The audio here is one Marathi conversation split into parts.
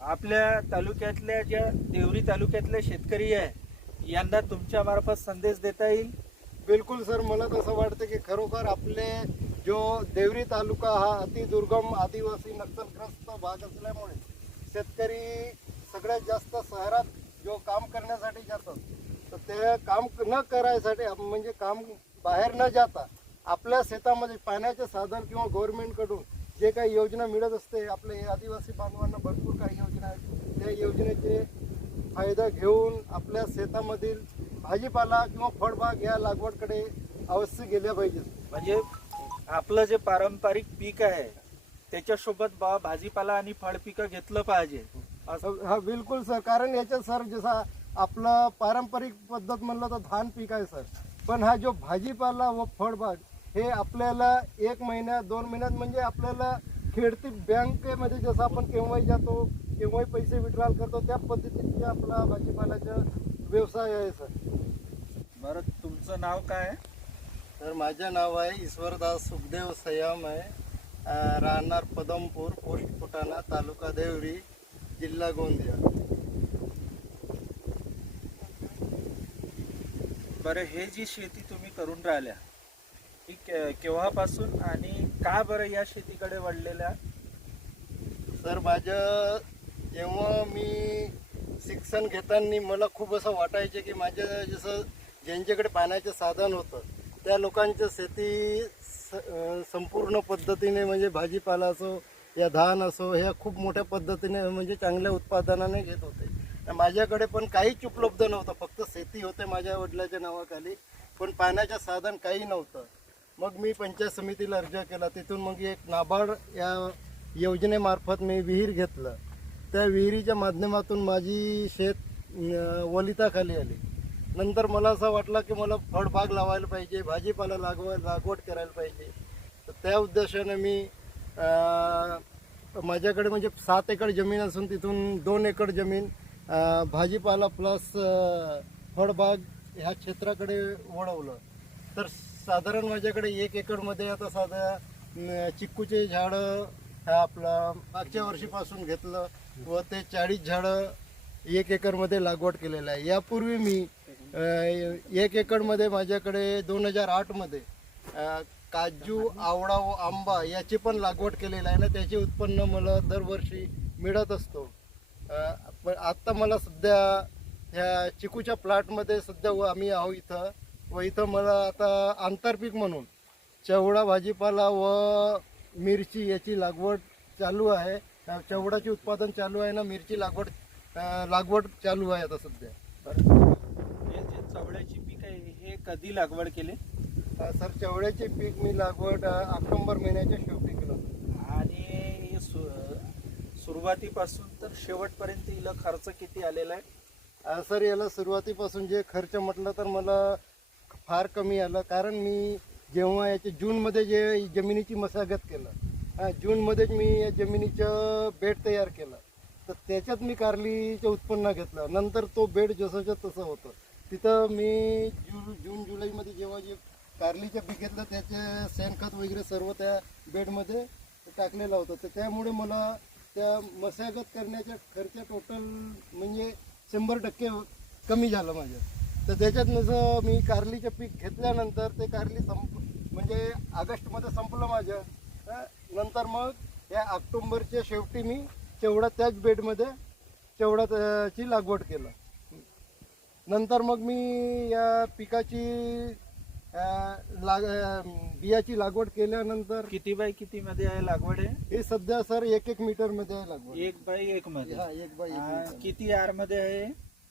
आपल्या तालुक्यातल्या ज्या देवरी तालुक्यातले शेतकरी आहे यांना तुमच्या मार्फत संदेश देता येईल. बिलकुल सर मला तसं वाटतं की खरोखर आपले जो देवरी तालुका हा अतिदुर्गम आदिवासी नक्षलग्रस्त भाग असल्यामुळे शेतकरी सगळ्यात जास्त शहरात जो काम करण्यासाठी जातात तर ते काम न करायसाठी म्हणजे काम बाहेर न जाता आपल्या शेतामध्ये पाण्याचे साधन किंवा गव्हर्नमेंटकडून जे काही योजना मिळत असते आपले आदिवासी बांधवांना भरपूर काही योजना आहेत. त्या योजनेचे फायदा घेऊन आपल्या शेतामधील भाजीपाला किंवा फळबाग या लागवडकडे अवश्य गेल्या पाहिजेत. म्हणजे आपलं जे पारंपरिक पीक आहे त्याच्यासोबत बा भाजीपाला आणि फळ पिकं घेतलं पाहिजे. असं हा बिलकुल सर. कारण याच्यात सर जसा आपलं पारंपरिक पद्धत म्हणलं तर धान पीक आहे सर. पण हा जो भाजीपाला व फळबाग हे आपल्याला एक महिन्यात दोन महिन्यात म्हणजे आपल्याला खेळती बँकेमध्ये जसं आपण केव्हाही जातो केव्हाही पैसे विड्रॉल करतो त्या पद्धतीचे आपला भाजीपाल्याचा व्यवसाय आहे सर बरं तुमचं नाव काय आहे? तर माझं नाव आहे ईश्वरदास सुखदेव सयाम आहे. राहणार पदमपूर पोस्ट फुटाणा तालुका देवरी जिल्हा गोंदिया. बरं हे जी शेती तुम्ही करून राहिल्या ही के- केव्हापासून आणि का बरं या शेतीकडे वळलेल्या? सर माझं जेव्हा मी शिक्षण घेताना मला खूप असं वाटायचं की माझं जसं ज्यांच्याकडे पाण्याचं साधन होतं त्या लोकांचं शेती स- अं, संपूर्ण पद्धतीने म्हणजे भाजीपाला असो या धान असो ह्या खूप मोठ्या पद्धतीने म्हणजे चांगल्या उत्पादनाने घेत होते. माझ्याकडे पण काहीच उपलब्ध नव्हतं फक्त शेती होते माझ्या वडिलाच्या नावाखाली पण पाण्याचं साधन काही नव्हतं. मग मी पंचायत समितीला अर्ज केला. तिथून मग एक नाबार्ड या योजनेमार्फत मी विहीर घेतलं. त्या विहिरीच्या माध्यमातून माझी शेत वलिताखाली आली. नंतर मला असं वाटलं की मला फळबाग लावायला पाहिजे भाजीपाला लागवा लागवड करायला पाहिजे. तर त्या उद्देशाने मी माझ्याकडे म्हणजे सात एकर जमीन असून तिथून दोन एकर जमीन भाजीपाला प्लस फळबाग ह्या क्षेत्राकडे वळवलं. तर साधारण माझ्याकडे एक एकरमध्ये आता साध्या चिक्कूचे झाडं हे आपलं मागच्या वर्षीपासून घेतलं व ते चाळीस झाडं एक एकरमध्ये लागवड केलेलं आहे. यापूर्वी मी एक एकरमध्ये माझ्याकडे दोन हजार आठमध्ये काजू आवळा व आंबा याची पण लागवड केलेली आहे ना त्याचे उत्पन्न मला दरवर्षी मिळत असतो. पण आत्ता मला सध्या ह्या चिकूच्या प्लॉटमध्ये सध्या व आम्ही आहो इथं. व इथं मला आता आंतरपीक म्हणून चवडा भाजीपाला व मिरची याची लागवड चालू आहे. चवडाचे उत्पादन चालू आहे ना मिरची लागवड लागवड चालू आहे आता सध्या. हे जे चवळ्याची पीक आहे हे कधी लागवड केली? सर चवड्याचे पीक मी लागवड ऑक्टोबर महिन्याच्या शेवटी केलं. आणि सु सुरुवातीपासून तर शेवटपर्यंत हिला खर्च किती आलेला आहे? सर याला सुरुवातीपासून जे खर्च म्हटलं तर मला फार कमी आलं. कारण मी जेव्हा याचे जूनमध्ये जे जमिनीची मशागत केलं जूनमध्येच मी या जमिनीचं बेड तयार केलं तर त्याच्यात मी कारलीचं उत्पन्न घेतलं. नंतर तो बेड जसंच्या तसं होतं. तिथं मी जू जून जुलैमध्ये जेव्हा जे कारलीचं पीक घेतलं त्याचे शेणखत वगैरे सर्व त्या बेडमध्ये टाकलेलं होतं. तर त्यामुळे मला त्या मशागत करण्याचा खर्च टोटल म्हणजे शंभर टक्के कमी झालं माझं तर त्याच्यात जसं मी कारलीचं पीक घेतल्यानंतर ते कारली संप म्हणजे ऑगस्टमध्ये संपलं माझं. नंतर मग या ऑक्टोबरच्या शेवटी मी तेवढा त्याच बेडमध्ये तेवढा त्याची लागवड केलं. नंतर मग मी या पिकाची लाग बियाची लागवड केल्यानंतर किती बाय किती मध्ये आहे लागवड आहे? हे सध्या सर एक एक मीटरमध्ये आहे लागवड. एक बाय एक मध्ये. हा एक बाय. किती आरमध्ये आहे?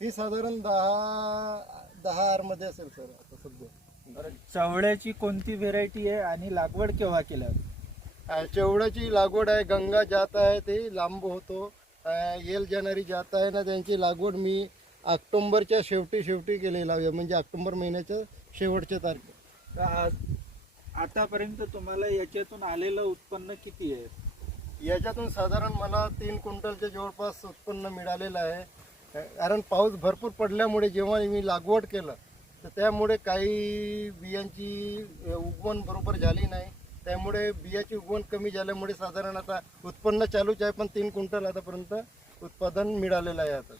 ही साधारण दहा दहा आरमध्ये असेल सर आता सध्या. चवळ्याची कोणती व्हेरायटी आहे आणि लागवड केव्हा केल्या? चवडाची लागवड आहे गंगा जात आहे ते लांब होतो. येल जाणारी जात आहे ना त्यांची लागवड मी ऑक्टोबरच्या शेवटी शेवटी केलेला आहे म्हणजे ऑक्टोबर महिन्याच्या शेवटच्या तारखे आतापर्यंत तुम्हाला याच्यातून आलेलं उत्पन्न किती आहे? याच्यातून साधारण मला तीन क्विंटलच्या जवळपास उत्पन्न मिळालेलं आहे. कारण पाऊस भरपूर पडल्यामुळे जेव्हा मी लागवड केलं तर त्यामुळे काही बियांची उगवण बरोबर झाली नाही. त्यामुळे बियाची उगवण कमी झाल्यामुळे साधारण आता उत्पन्न चालूच आहे पण तीन क्विंटल आतापर्यंत उत्पादन मिळालेलं आहे आता.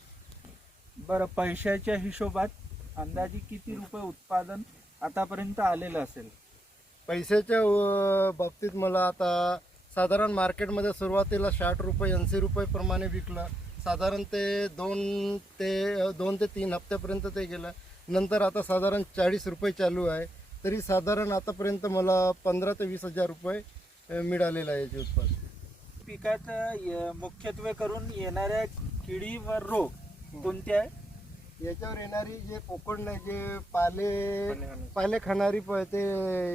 बरं पैशाच्या हिशोबात अंदाजे किती रुपये उत्पादन आतापर्यंत आलेलं असेल? पैशाच्या बाबतीत मला आता साधारण मार्केटमध्ये सुरुवातीला साठ रुपये ऐंशी रुपये प्रमाणे विकलं. साधारण ते दोन ते दोन ते तीन हप्त्यापर्यंत ते गेलं. नंतर आता साधारण चाळीस रुपये चालू आहे. तरी साधारण आतापर्यंत मला पंधरा ते वीस हजार रुपये मिळालेलं आहे याचे उत्पादन. पिकात मुख्यत्वे करून येणाऱ्या किडी व रोग कोणते आहे? याच्यावर येणारी जे पोकळ जे पाले पाले खाणारी प- ते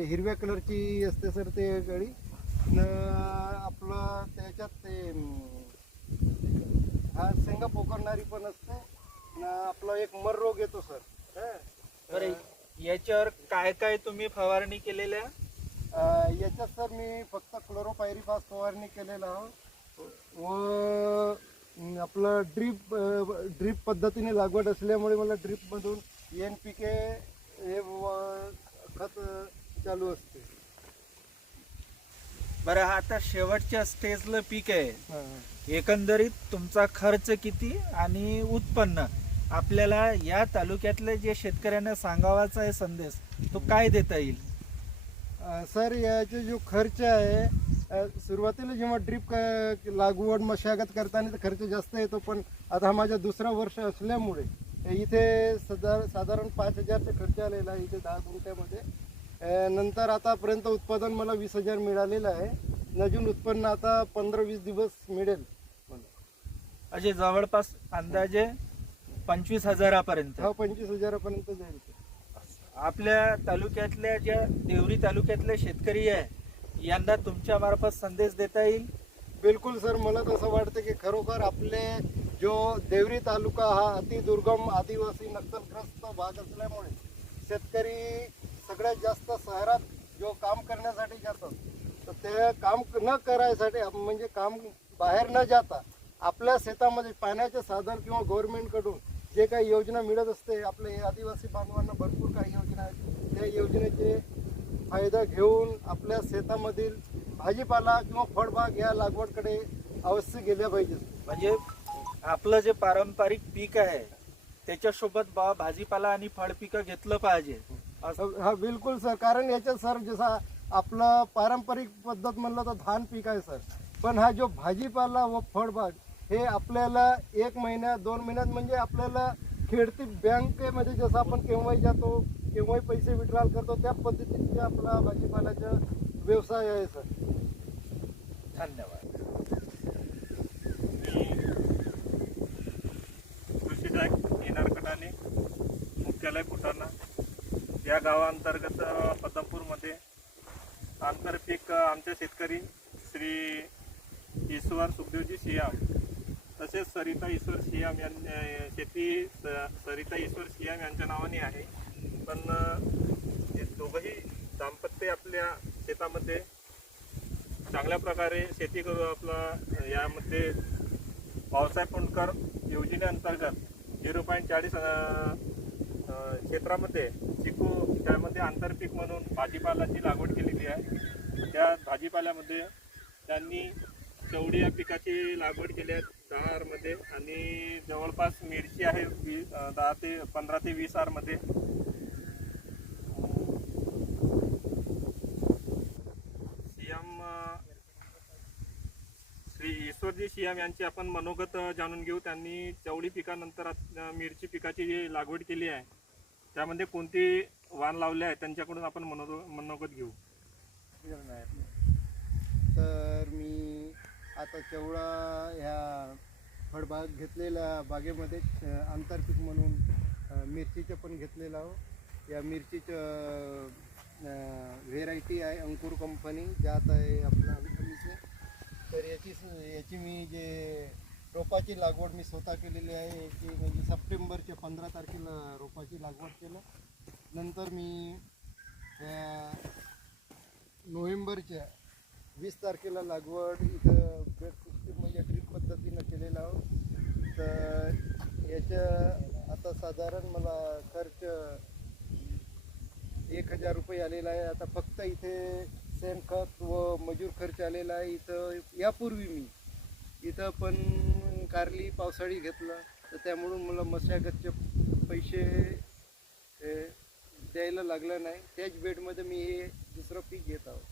हिरव्या कलरची असते सर ते गळी. न आपलं त्याच्यात ते हा शेंगा पोकळणारी पण असते न आपला एक मर रोग येतो सर. हं. बरं याच्यावर काय काय तुम्ही फवारणी केलेल्या? याच्यात सर मी फक्त क्लोरोपायरीफास फवारणी केलेला व आपलं ड्रीप ड्रीप पद्धतीने लागवड असल्यामुळे मला ड्रीपमधून एन पी के हे खत चालू असते. बरं आता शेवटच्या स्टेजला पीक आहे. एकंदरीत तुमचा खर्च किती आणि उत्पन्न? आपल्याला या तालुक्यातले जे शेतकऱ्यांना सांगावाचा आहे संदेश तो काय देता येईल? सर याचे जो खर्च आहे सुरुवातीला जेव्हा ड्रीप लागवड मशागत करताना तर खर्च जास्त येतो पण आता हा माझा दुसरा वर्ष असल्यामुळे इथे सदा साधारण पाच हजारचा खर्च आलेला आहे इथे दहा गुंठ्यामध्ये. नंतर आतापर्यंत उत्पादन मला वीस हजार मिळालेलं आहे. नजून अजून उत्पन्न आता पंधरा वीस दिवस मिळेल. म्हणजे जवळपास अंदाजे पंचवीस हजारापर्यंत. हा पंचवीस हजारापर्यंत जाईल ते. आपल्या तालुक्यातल्या ज्या देवरी तालुक्यातले शेतकरी आहे यांना तुमच्या मार्फत संदेश देता येईल? बिलकुल सर मला तसं वाटतं की खरोखर आपले जो देवरी तालुका हा अतिदुर्गम आदिवासी नक्षलग्रस्त भाग असल्यामुळे शेतकरी सगळ्यात जास्त शहरात जो काम करण्यासाठी जातात. तर ते काम न करायसाठी म्हणजे काम बाहेर न जाता आपल्या शेतामध्ये पाण्याचे साधन किंवा गव्हर्नमेंटकडून जे काही योजना मिळत असते आपले आदिवासी बांधवांना भरपूर काही योजना आहेत. त्या योजनेचे फायदा घेऊन आपल्या शेतामधील भाजीपाला किंवा फळबाग या लागवडकडे अवश्य गेल्या पाहिजेत म्हणजे आपलं जे पारंपरिक पीक आहे त्याच्यासोबत बा भाजीपाला आणि फळ पिकं घेतलं पाहिजे. असं हा बिलकुल सर. कारण याच्यात सर जसा आपलं पारंपरिक पद्धत म्हणलं तर धान पीक आहे सर. पण हा जो भाजीपाला व फळबाग हे आपल्याला एक महिन्यात दोन महिन्यात म्हणजे आपल्याला खेळती बँकेमध्ये जसं आपण केव्हाही जातो केव्हाही पैसे विड्रॉल करतो त्या पद्धतीने आपला भाजीपाल्याचा व्यवसाय आहे सर. धन्यवाद. कृषी बँक येणार कटाने मुख्यालय फुटाणा या गावाअंतर्गत पदमपूरमध्ये आंतरपीक आमच्या शेतकरी श्री ईश्वर सुखदेवजी सियाम तसेच सरिता ईश्वर सियाम यां शेती स- सरिता ईश्वर सियाम यांच्या नावाने आहे. पण हे दोघंही दाम्पत्य आपल्या शेतामध्ये चांगल्या प्रकारे शेती करू आपला यामध्ये पावसाळ्यात पुंडकर योजनेअंतर्गत झिरो पॉईंट चाळीस क्षेत्रामध्ये चिकू त्यामध्ये आंतरपीक म्हणून भाजीपाल्याची लागवड केलेली आहे. त्या भाजीपाल्यामध्ये त्यांनी चवडी या पिकाची लागवड केली आहे. दहा आरमध्ये आणि जवळपास मिरची आहे वी दहा ते पंधरा ते वीस आरमध्ये. सीएम श्री ईश्वरजी सियाम यांची आपण मनोगत जाणून घेऊ. त्यांनी चवळी पिकानंतर मिरची पिकाची जी लागवड केली आहे त्यामध्ये कोणती वाण लावले आहे त्यांच्याकडून आपण मनो मनोगत घेऊ. तर मी आता केवळा ह्या फळबाग घेतलेल्या बागेमध्ये आंतरपीक म्हणून मिरचीचं पण घेतलेलं आहो. या मिरचीचं व्हेरायटी आहे अंकुर कंपनी ज्यात आहे आपल्या कंपनीचे तर याची स- याची मी जे रोपाची लागवड मी स्वतः केलेली आहे याची म्हणजे सप्टेंबरच्या पंधरा तारखेला रोपाची लागवड केलं. नंतर मी नोव्हेंबरच्या वीस तारखेला लागवड इथं बेड सिस्टीम म्हणजे ड्रीप पद्धतीनं केलेलं आहोत तर याच्या आता साधारण मला खर्च एक हजार रुपये आलेला आहे. आता फक्त इथे शेणखत व मजूर खर्च आलेला आहे. इथं यापूर्वी मी इथं पण कारली पावसाळी घेतलं. तर त्यामुळं मला मशागतचे पैसे द्यायला लागलं नाही. त्याच बेडमध्ये मी हे दुसरं पीक घेत आहोत